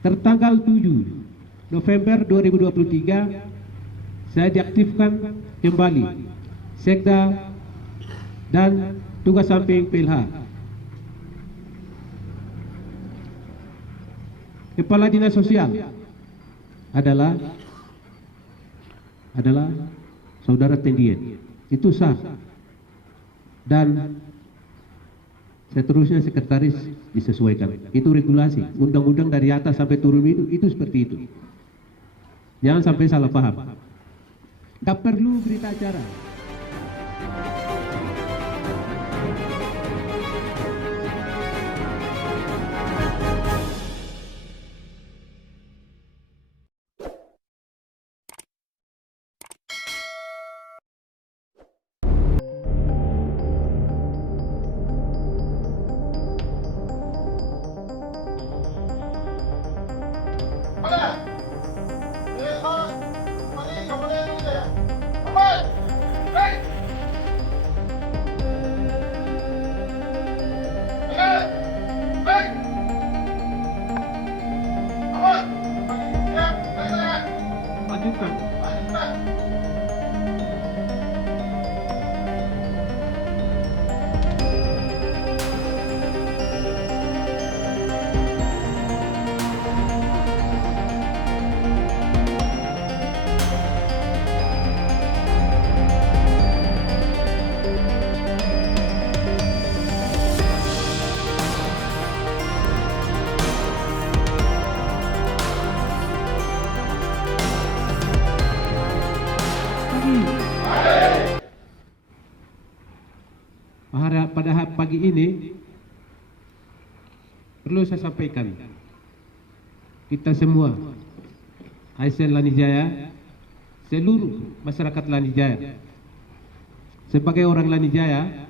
tertanggal 7 November 2023 saya diaktifkan kembali Sekda dan tugas samping PLH. Kepala Dinas Sosial adalah Saudara Tendien. Itu sah. Dan seterusnya sekretaris disesuaikan. Itu regulasi. Undang-undang dari atas sampai turun itu seperti itu. Jangan sampai salah paham. Tak perlu berita acara. Lanjutkan. Pada pagi ini perlu saya sampaikan, kita semua ASN Lanijaya, seluruh masyarakat Lanijaya, sebagai orang Lanijaya,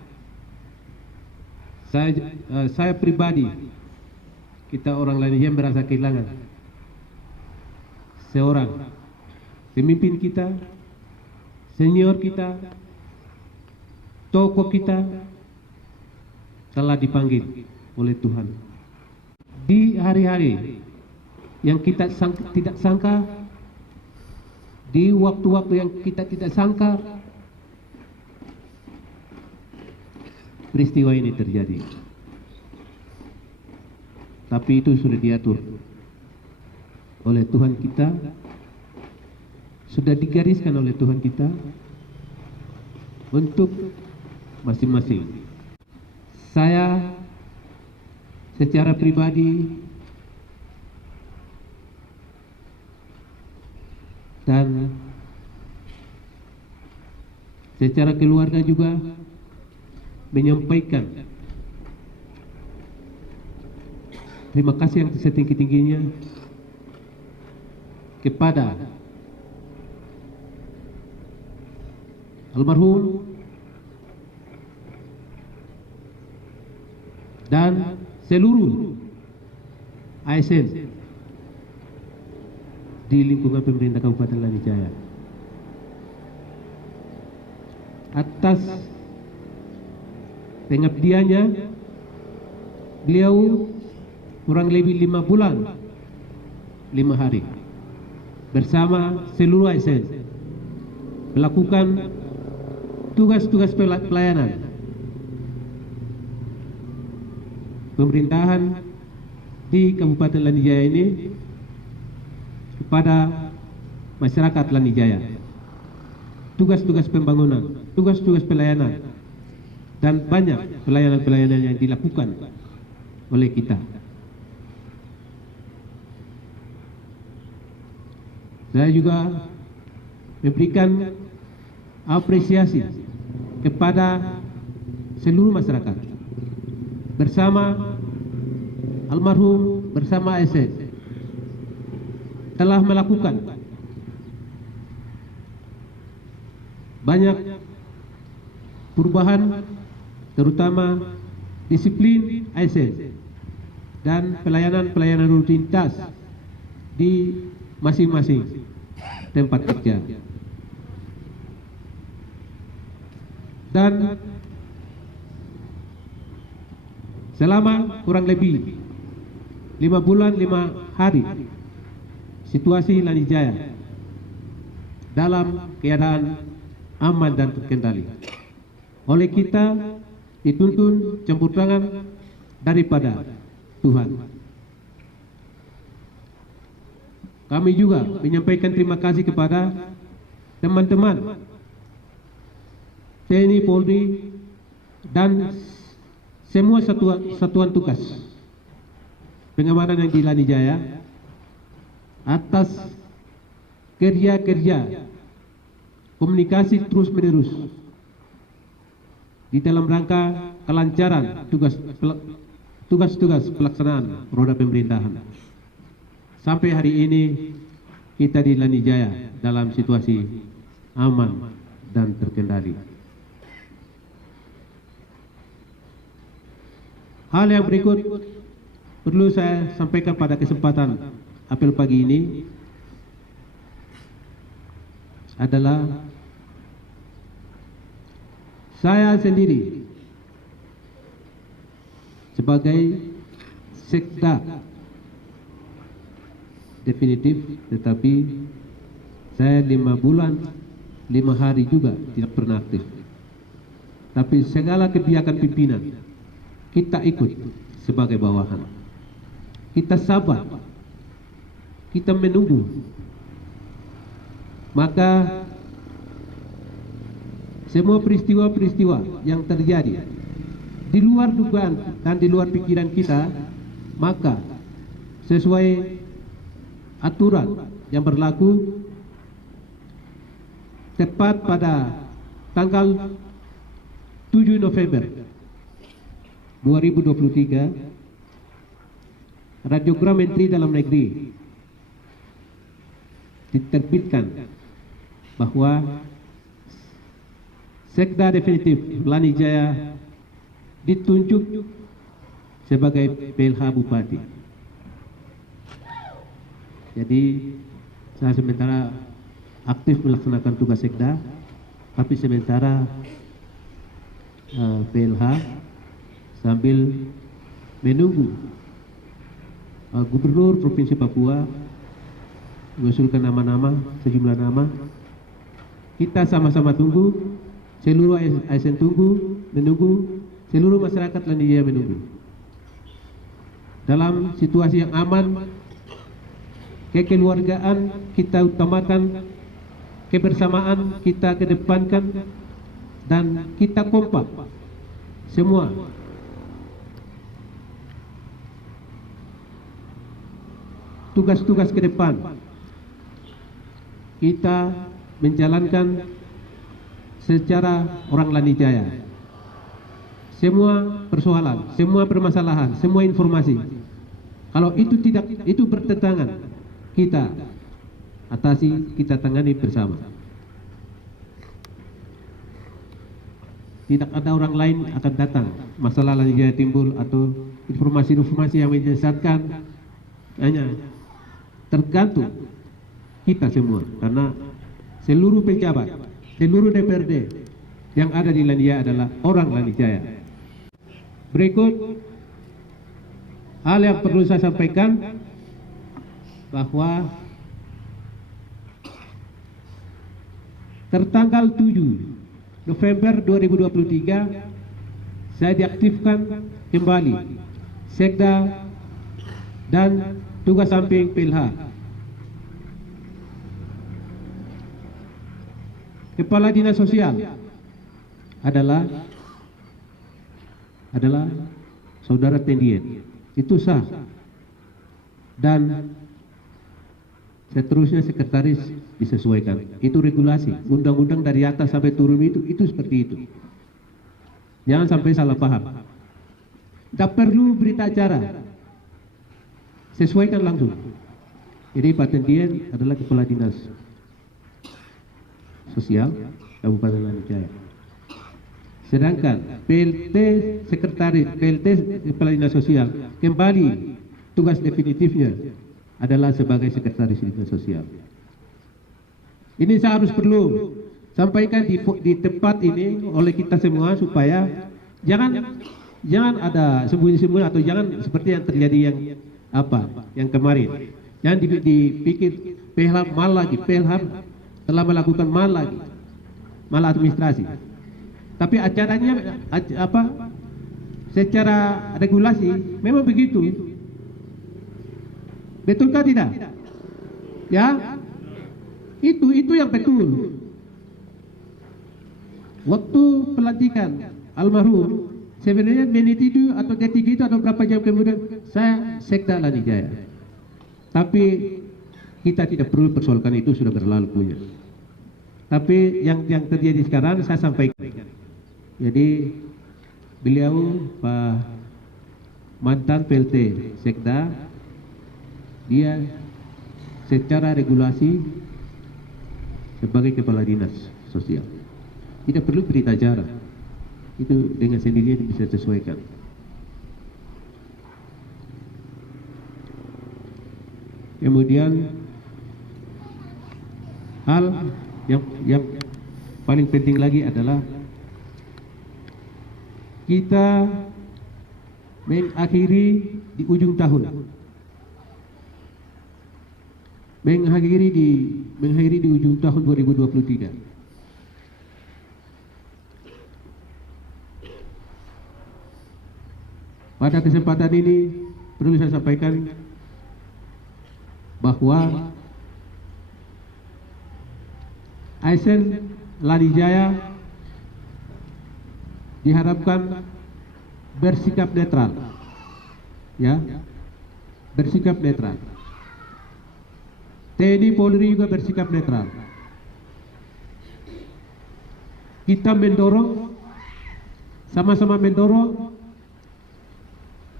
saya pribadi, kita orang Lanijaya merasa kehilangan seorang pemimpin kita, senior kita, tokoh kita telah dipanggil oleh Tuhan. Di hari-hari yang kita tidak sangka, di waktu-waktu yang kita tidak sangka, peristiwa ini terjadi. Tapi itu sudah diatur oleh Tuhan kita, sudah digariskan oleh Tuhan kita untuk masing-masing. Saya secara pribadi dan secara keluarga juga menyampaikan terima kasih yang setinggi-tingginya kepada almarhum dan seluruh ASN di lingkungan pemerintah Kabupaten Lanijaya atas pengabdiannya. Beliau kurang lebih 5 bulan 5 hari bersama seluruh ASN melakukan tugas-tugas pelayanan pemerintahan di Kabupaten Lanijaya ini kepada masyarakat Lanijaya. Tugas-tugas pembangunan, tugas-tugas pelayanan, dan banyak pelayanan-pelayanan yang dilakukan oleh kita. Saya juga memberikan apresiasi kepada seluruh masyarakat bersama almarhum, bersama ASN telah melakukan banyak perubahan, terutama disiplin ASN dan pelayanan-pelayanan rutinitas di masing-masing tempat kerja. Dan selama kurang lebih 5 bulan 5 hari situasi Lanijaya dalam keadaan aman dan terkendali. Oleh kita dituntun campur tangan daripada Tuhan. Kami juga menyampaikan terima kasih kepada teman-teman TNI, Polri, dan semua satuan tugas pengamanan yang di Lanijaya atas kerja-kerja komunikasi terus-menerus di dalam rangka kelancaran tugas-tugas pelaksanaan roda pemerintahan. Sampai hari ini kita di Lanijaya dalam situasi aman dan terkendali. Hal yang berikut perlu saya sampaikan pada kesempatan apel pagi ini adalah saya sendiri sebagai sekda definitif, tetapi saya 5 bulan 5 hari juga tidak pernah aktif. Tapi segala kebijakan pimpinan kita ikut sebagai bawahan. Kita sabar, kita menunggu. Maka semua peristiwa-peristiwa yang terjadi di luar dugaan dan di luar pikiran kita, maka sesuai aturan yang berlaku tepat pada tanggal 7 November 2023 Radiogram Menteri Dalam Negeri diterbitkan bahwa Sekda definitif Lanijaya ditunjuk sebagai PLH Bupati. Jadi saya sementara aktif melaksanakan tugas Sekda, tapi sementara PLH sambil menunggu Gubernur Provinsi Papua mengusulkan nama-nama, sejumlah nama. Kita sama-sama tunggu, seluruh ASN tunggu, menunggu, seluruh masyarakat Lanijaya menunggu. Dalam situasi yang aman, kekeluargaan kita utamakan, kebersamaan kita kedepankan, dan kita kompak semua tugas-tugas ke depan kita menjalankan secara orang Lanijaya. Semua persoalan, semua permasalahan, semua informasi, kalau itu bertentangan, kita atasi, kita tangani bersama. Tidak ada orang lain akan datang masalah Lanijaya timbul atau informasi-informasi yang menyesatkan, hanya tergantung kita semua, karena seluruh pejabat, seluruh DPRD yang ada di Lanijaya adalah orang Lanijaya. Berikut hal yang perlu saya sampaikan, bahwa tertanggal 7 November 2023 saya diaktifkan kembali Sekda dan tugas samping PLH. Kepala Dinas Sosial adalah Saudara Tendien. Itu sah. Dan seterusnya sekretaris disesuaikan. Itu regulasi, undang-undang dari atas sampai turun itu seperti itu. Jangan sampai salah paham. Tak perlu berita acara, sesuaikan langsung. Jadi Pak Tendien adalah Kepala Dinas Sosial Kabupaten Lanijaya. Sedangkan PLT Sekretaris, PLT Kepala Dinas Sosial kembali tugas definitifnya adalah sebagai Sekretaris Dinas Sosial. Ini saya harus perlu sampaikan di tempat ini oleh kita semua, supaya jangan ada sembunyi-sembunyi, atau jangan seperti yang terjadi yang yang kemarin. Jangan dipikir PLHAM mal lagi, PLHAM telah melakukan mal lagi, mal administrasi. Tapi acaranya secara regulasi memang begitu. Betulkah tidak? Ya, itu yang betul. Waktu pelantikan almarhum, sebenarnya menit itu atau detik itu atau berapa jam kemudian saya sekda Lani Jaya. Tapi kita tidak perlu persoalkan, itu sudah berlalu punya. Tapi yang terjadi sekarang saya sampaikan. Jadi beliau Pak mantan PLT Sekda, dia secara regulasi sebagai kepala dinas sosial tidak perlu berita acara, itu dengan sendirinya bisa sesuaikan. Kemudian hal yang paling penting lagi adalah kita mengakhiri di ujung tahun, mengakhiri di ujung tahun 2023. Pada kesempatan ini perlu saya sampaikan bahwa ASN Lani Jaya diharapkan bersikap netral, ya, bersikap netral. TNI Polri juga bersikap netral. Kita mendorong, sama-sama mendorong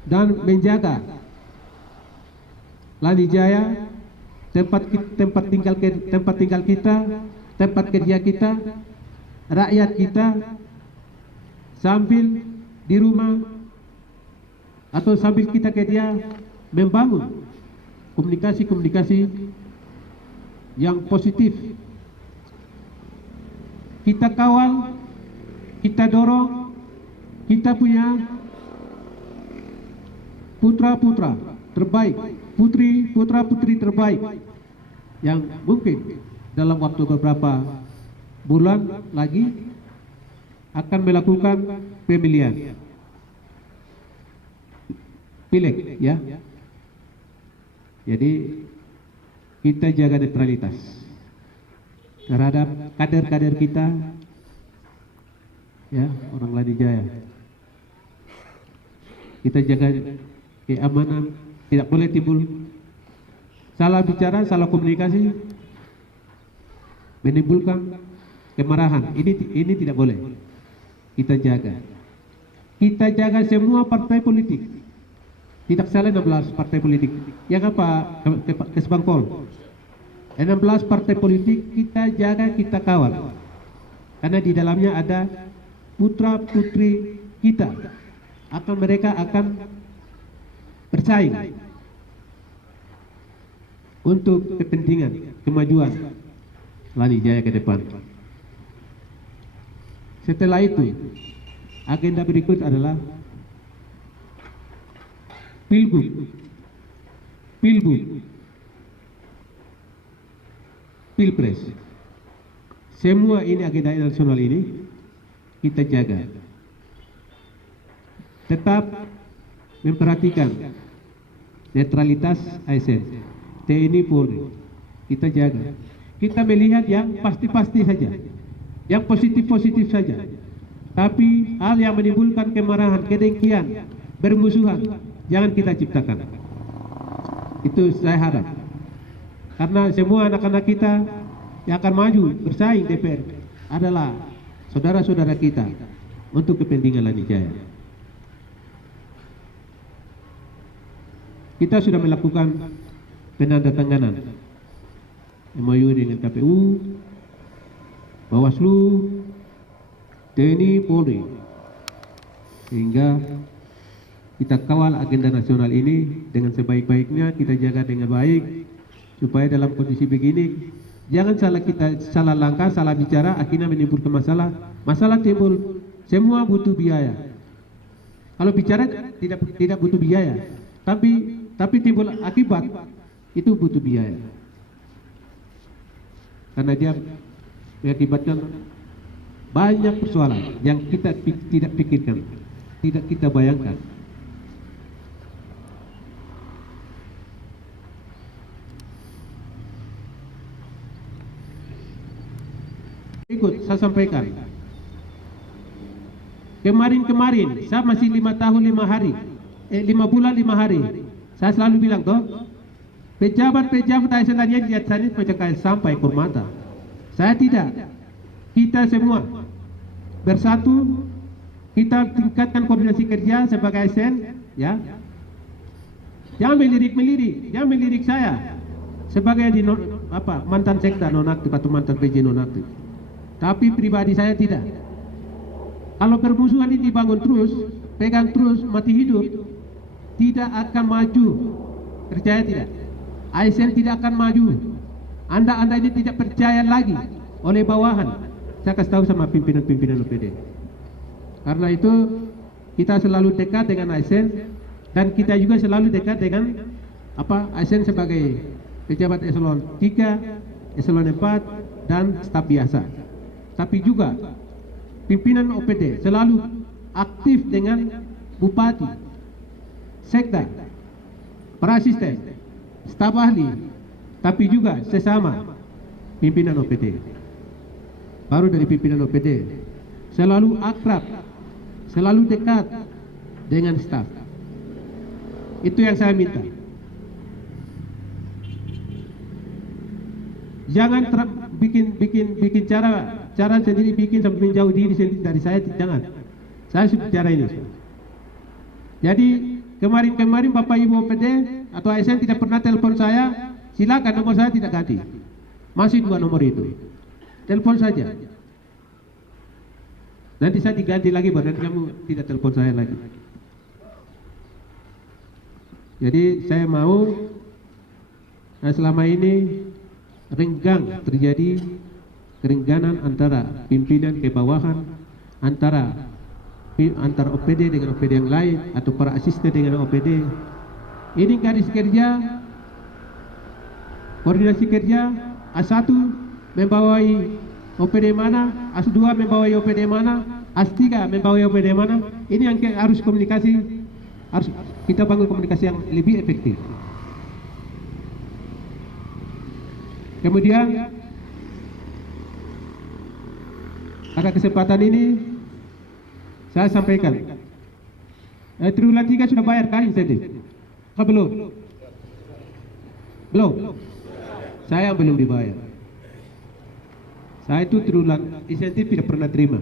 dan menjaga Lani Jaya, tempat tinggal kita, tempat kerja kita, rakyat kita, sambil di rumah atau sambil kita kerja membangun komunikasi yang positif. Kita kawal, kita dorong, kita punya putra-putra terbaik, putra-putri terbaik yang mungkin dalam waktu beberapa bulan lagi akan melakukan pemilihan pileg, ya. Jadi kita jaga netralitas terhadap kader-kader kita, ya, orang Lani Jaya. Kita jaga keamanan, tidak boleh timbul salah bicara, salah komunikasi, menimbulkan kemarahan. Ini tidak boleh. Kita jaga. Kita jaga semua partai politik. Tidak salah 16 partai politik. Yang apa? Kesbangpol. 16 partai politik kita jaga, kita kawal. Karena di dalamnya ada putra-putri kita. Mereka akan bersaing untuk kepentingan, kemajuan Lani Jaya ke depan. Setelah itu, agenda berikut adalah Pilgub, Pilpres. Semua ini agenda nasional ini kita jaga. Tetap memperhatikan netralitas ASN, TNI Polri. Kita jaga. Kita melihat yang pasti-pasti saja, yang positif-positif saja. Tapi hal yang menimbulkan kemarahan, kedengkian, bermusuhan, jangan kita ciptakan. Itu saya harap. Karena semua anak-anak kita yang akan maju bersaing DPR adalah saudara-saudara kita untuk kepentingan Lani Jaya. Kita sudah melakukan penandatanganan MOU dengan KPU, Bawaslu, TNI, Polri, sehingga kita kawal agenda nasional ini dengan sebaik-baiknya, kita jaga dengan baik supaya dalam kondisi begini jangan salah langkah, salah bicara, akhirnya menimbulkan masalah timbul. Semua butuh biaya. Kalau bicara tidak butuh biaya, tapi Tapi timbul akibat itu butuh biaya. Karena dia mengakibatkan banyak persoalan yang kita tidak pikirkan, tidak kita bayangkan. Ikut saya sampaikan. Kemarin saya masih 5 tahun 5 hari, 5 bulan 5 hari. Saya selalu bilang toh, pejabat-pejabat ASN tadi di atas ini macam kayak sampai ekor mata. Saya tidak. Kita semua bersatu, kita tingkatkan koordinasi kerja sebagai ASN, ya. Jangan melirik, jangan melirik saya sebagai mantan sekda nonaktif atau mantan PJ nonaktif. Tapi pribadi saya tidak. Kalau permusuhan ini dibangun terus, pegang terus, mati hidup, tidak akan maju. Percaya tidak? ASN tidak akan maju. Anda ini tidak percaya lagi oleh bawahan. Saya kasih tahu sama pimpinan-pimpinan OPD. Karena itu kita selalu dekat dengan ASN dan kita juga selalu dekat dengan ASN sebagai pejabat eselon 3, eselon 4 dan staf biasa. Tapi juga pimpinan OPD selalu aktif dengan bupati, sekda, para asisten, staf ahli, tapi juga sesama pimpinan OPD. Baru dari pimpinan OPD selalu akrab, selalu dekat dengan staf. Itu yang saya minta. Jangan bikin cara sendiri, bikin sampai menjauh diri sendiri dari saya, jangan. Saya bicara ini. Jadi kemarin Bapak Ibu OPD atau ASN tidak pernah telepon saya, silakan, nomor saya tidak ganti. Masih 2 nomor itu. Telepon saja. Nanti saya diganti lagi, baru nanti kamu tidak telepon saya lagi. Jadi saya mau selama ini renggang terjadi kerengganan antara pimpinan ke bawahan, antara OPD dengan OPD yang lain atau para asisten dengan OPD. Ini garis kerja, koordinasi kerja, A1 membawai OPD mana, A2 membawai OPD mana, A3 membawai OPD mana. Ini yang harus komunikasi, harus kita bangun komunikasi yang lebih efektif. Kemudian pada kesempatan ini saya sampaikan, triwulan 3 sudah bayar kan insentif? Belum? Belum? Saya belum dibayar. Saya itu triwulan insentif tidak pernah terima.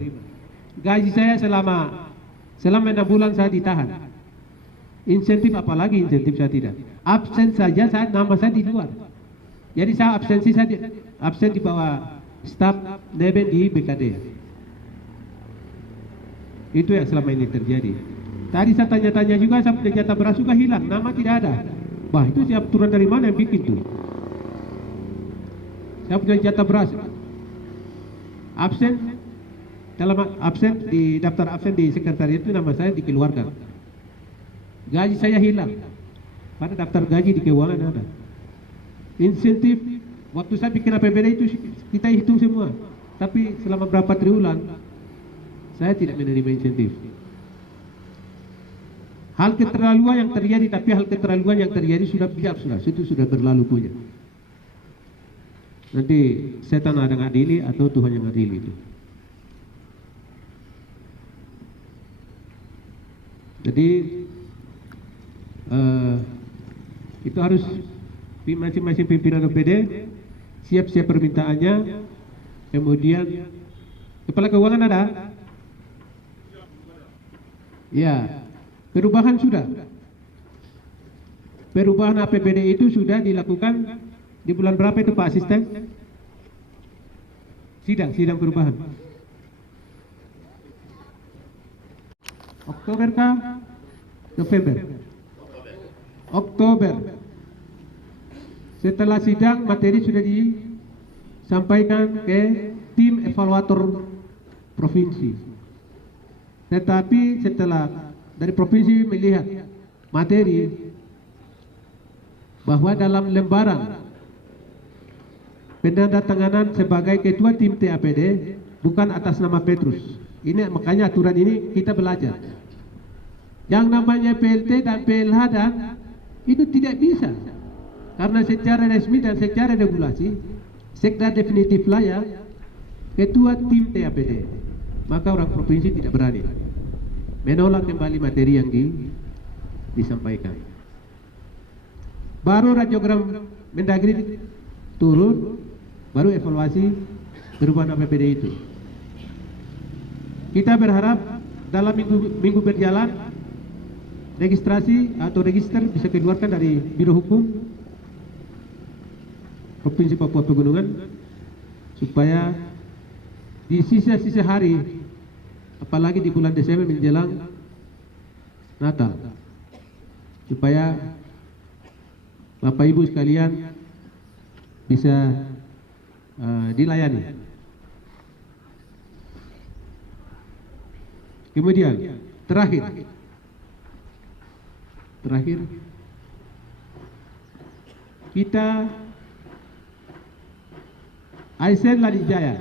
Gaji saya selama 6 bulan saya ditahan. Insentif apalagi insentif saya tidak. Absen saja nama saya di luar. Jadi saya absen di bawah staf Neben di BKD. Itu yang selama ini terjadi. Tadi saya tanya-tanya juga, saya punya jatah beras juga hilang, nama tidak ada. Bah, itu siap turun dari mana yang bikin tuh? Saya punya jatah beras, absen di daftar absen di sekretariat itu nama saya dikeluarkan. Gaji saya hilang, pada daftar gaji di keuangan ada. Insentif, waktu saya bikin APBD itu kita hitung semua. Tapi selama berapa triwulan, saya tidak menerima insentif. Hal keterlaluan yang terjadi, tapi hal keterlaluan yang terjadi sudah bijak, itu sudah berlalu punya. Nanti setan ada ngadili atau Tuhan yang ngadili itu. Jadi itu harus masing-masing pimpinan OPD siap-siap permintaannya. Kemudian kepala keuangan ada? Ya, perubahan sudah. Perubahan APBD itu sudah dilakukan di bulan berapa itu Pak Asisten? Sidang perubahan. Oktober kah? November? Oktober. Setelah sidang, materi sudah disampaikan ke tim evaluator provinsi. Tetapi setelah dari provinsi melihat materi, bahwa dalam lembaran penandatanganan sebagai ketua tim TAPD bukan atas nama Petrus. Ini makanya aturan ini kita belajar. Yang namanya PLT dan PLH dan itu tidak bisa. Karena secara resmi dan secara regulasi sekda definitif lah ya ketua tim TAPD. Maka orang provinsi tidak berani menolak kembali materi yang disampaikan. Baru radiogram Mendagri turun, baru evaluasi perubahan APBD itu. Kita berharap dalam minggu berjalan registrasi atau register bisa dikeluarkan dari Biro Hukum Provinsi Papua Pegunungan supaya di sisa-sisa hari, apalagi di bulan Desember menjelang Natal, supaya Bapak Ibu sekalian bisa dilayani. Kemudian terakhir kita ASN Lanijaya,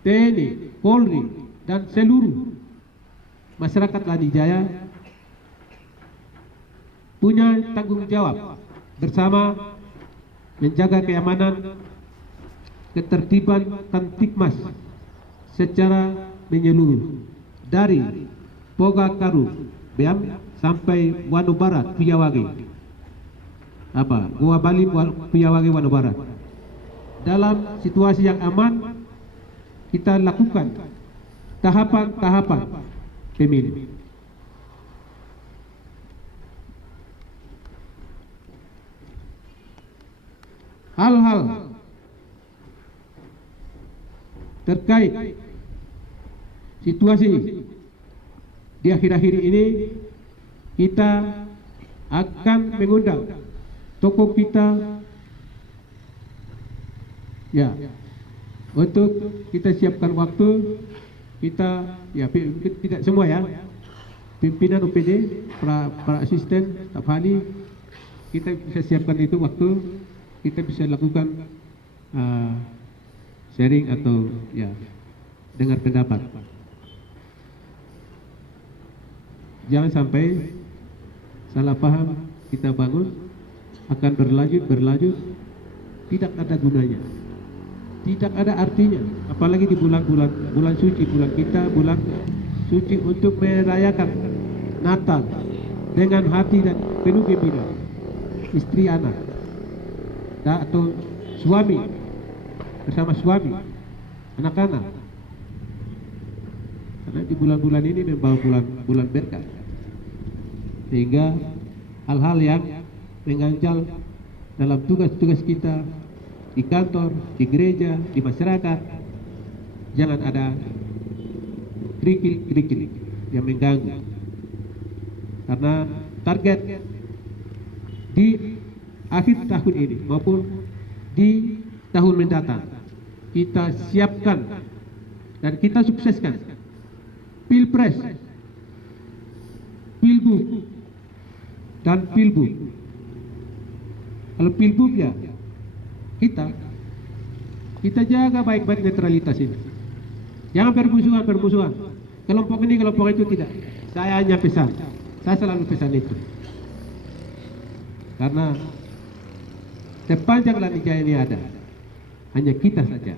TNI, Polri dan seluruh masyarakat Lanijaya punya tanggung jawab bersama menjaga keamanan, ketertiban Kamtipmas secara menyeluruh dari Pogakaru, Beam sampai Wanu Barat, Piyawagi, Gua Bali, Piyawagi, Wanu Barat. Dalam situasi yang aman, kita lakukan tahapan-tahapan pemilu. Hal-hal terkait situasi di akhir-akhir ini, kita akan mengundang tokoh kita ya untuk kita siapkan waktu. Kita ya tidak semua ya, pimpinan UPD, para asisten, staf ahli, kita bisa siapkan itu waktu, kita bisa lakukan sharing atau ya dengar pendapat. Jangan sampai salah paham kita bangun akan berlanjut, tidak ada gunanya, tidak ada artinya, apalagi di bulan suci, bulan suci untuk merayakan Natal dengan hati dan penuh gembira, istri anak atau suami bersama suami, anak-anak, karena di bulan-bulan ini membawa bulan berkah, sehingga hal-hal yang mengganjal dalam tugas-tugas kita di kantor, di gereja, di masyarakat, jangan ada kerikil-kerikil yang mengganggu. Karena target di akhir tahun ini maupun di tahun mendatang, kita siapkan dan kita sukseskan Pilpres, Pilgub dan Pilbub. Kalau Pilbub ya kita jaga baik-baik netralitas ini. Jangan bermusuhan. Kelompok ini, kelompok itu tidak. Saya hanya pesan, saya selalu pesan itu. Karena sepanjang Lanijaya ini ada, hanya kita saja.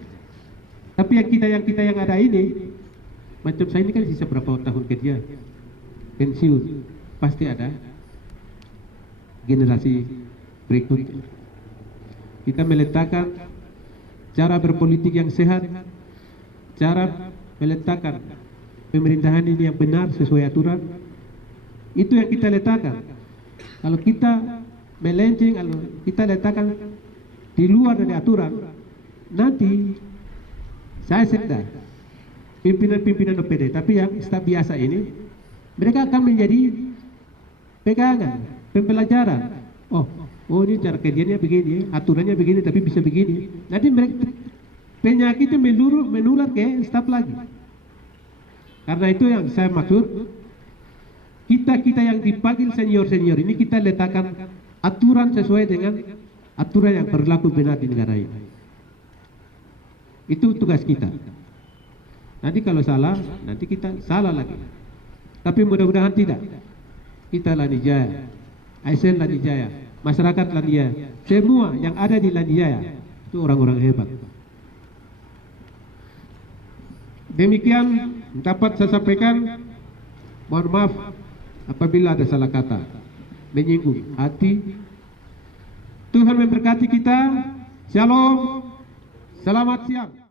Tapi yang kita yang ada ini, macam saya ini kan sisa berapa tahun kerja, pensiun, pasti ada generasi berikutnya. Kita meletakkan cara berpolitik yang sehat, cara meletakkan pemerintahan ini yang benar sesuai aturan, itu yang kita letakkan. Kalau kita melenceng, kalau kita letakkan di luar dari aturan, nanti saya sekda, pimpinan OPD, tapi yang staf biasa ini, mereka akan menjadi pegangan, pembelajaran. Oh ini cara kerjanya begini, aturannya begini, tapi bisa begini. Nanti mereka penyakitnya menular ke staf lagi. Karena itu yang saya maksud, kita yang dipanggil senior ini kita letakkan aturan sesuai dengan aturan yang berlaku benar di negara ini. Itu tugas kita. Nanti kalau salah, nanti kita salah lagi. Tapi mudah-mudahan tidak. Kita Lanijaya, ASN Lanijaya, masyarakat Lanijaya, semua yang ada di Lanijaya itu orang-orang hebat. Demikian dapat saya sampaikan. Mohon maaf apabila ada salah kata, menyinggung hati. Tuhan memberkati kita. Shalom. Selamat siang.